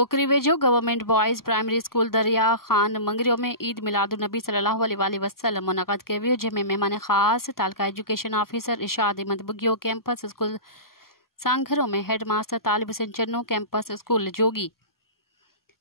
डोकरी वेझो government boys primary school Darya Khan मंगरियो में ईद मिलादुन नबी सल्लल्लाहु अलैहि वसल्लम मुनक़द कयो वियो, जंहिंमें मेहमान ख़ास तालका एजुकेशन ऑफिसर इरशाद अहमद बुगियो, कैंपस स्कूल सांघरो में हेड मास्टर तालिब हुसैन चन्नू, कैंपस स्कूल जोगी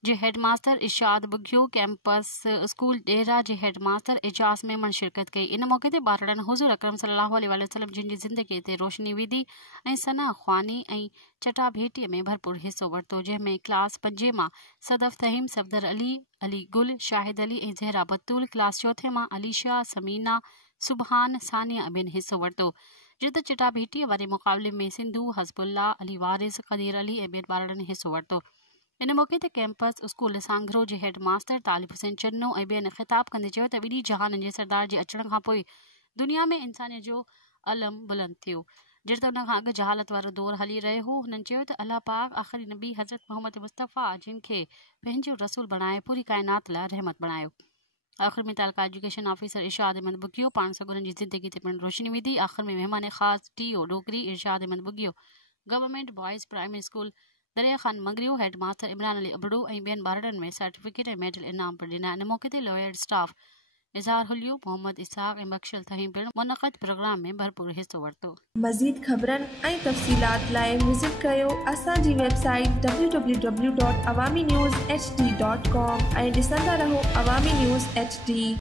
जे हेड मास्टर इरशाद बुगियो, कैंपस स्कूल डेरा जे हेड मास्टर एजाज मेमन शिरकत कई। इन मौके ते ॿारनि हुज़ूर अकरम सल्लल्लाहु अलैहि वसल्लम जिन जी ज़िंदगी ते रोशनी विधी ऐं सना ख़्वानी ऐं चटाभेटीअ में भरपूर हिस्सो वरितो, जंहिंमें क्लास 5 मां सदफ तहीम, सफदर अली, अली गुल, शाहिद अली ऐं ज़हरा बतूल, क्लास 4 मां अलीशा, समीना, सुबहान, सानिया अबिन हिस्सो वरितो। जिते चटाभेटीअ वारे मुक़ाबले में सिंधु, हज़बुल्ला, अली वारिस, क़दीर अली ऐं ॿियनि ॿारनि हिस्सो वरितो। इन मौके ते कैंपस स्कूल सांघरो जे हेड मास्टर तालिब हुसैन चन्नू ऐं ॿियनि ख़िताब कंदे चयो त ॿिन्ही जहाननि जे सरदार जे अचण खां पोइ दुनिया में इंसानियत जो अलम बुलंद थियो, जॾहिं त उन खां अॻु जहालत वारो दौर हली रहियो हो। हुननि चयो त अल्लाह पाक आख़िरी नबी हज़रत मोहम्मद मुस्तफ़ा जिन खे पंहिंजो रसूल बणाए पूरी काइनात लाइ रहमत बणायो। आख़िर में तालका एजुकेशन ऑफिसर इरशाद अहमद बुगियो पाण सगुरनि जी ज़िंदगी ते पिणु रोशनी विधी। आख़िर में मेहमान ख़ास TO Dokri Irshad Ahmed Bugio, government boys primary school Darya Khan Mangrio, head master Imran Ali Abro ऐं ॿियनि ॿारनि में सर्टिफिकेट ऐं मेडल इनाम पिणु ॾिना। इन मौके ते लॉयर स्टाफ इज़हार हुलियो, मोहम्मद इसहाक ऐं बख्शल तहीम पिणु मुनक़द प्रोग्राम में भरपूर हिस्सो वरितो। मज़ीद ख़बरनि ऐं तफ़सीलात लाइ विज़िट कयो असांजी वेबसाइट www.awamiNewsHD.com ऐं ॾिसंदा रहो अवामी न्यूज़ HD।